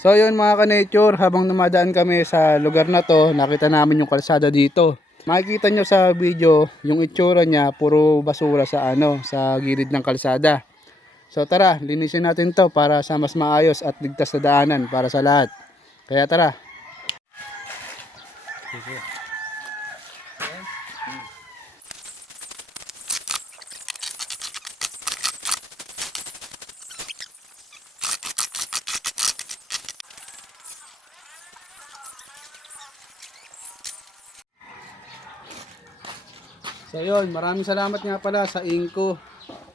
So yun mga ka-nature, habang dumadaan kami sa lugar na to, nakita namin yung kalsada dito. Makikita nyo sa video, yung itsura niya, puro basura sa sa gilid ng kalsada. So tara, linisin natin to para sa mas maayos at ligtas na daanan para sa lahat. Kaya tara. So yun, maraming salamat nga pala sa Inco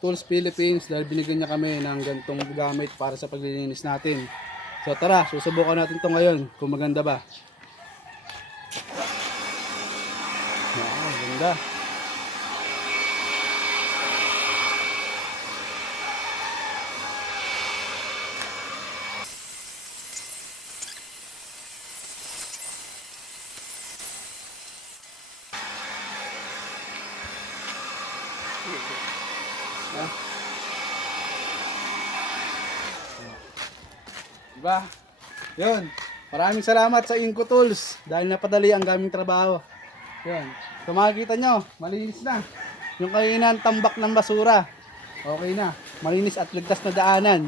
Tools Philippines dahil binigyan niya kami ng gantong gamit para sa paglilinis natin. So tara, susubukan natin to ngayon kung maganda ba. Wow, ganda. Diba? Yun. Maraming salamat sa Inco Tools dahil napadali ang gaming trabaho. Yun. Kung makikita nyo, malinis na. Yung kainan tambak ng basura. Okay na. Malinis at ligtas na daanan.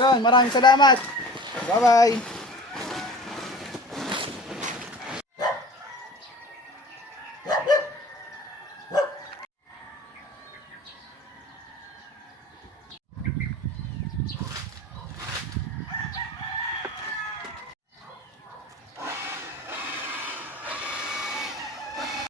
Yun. Maraming salamat. Bye bye.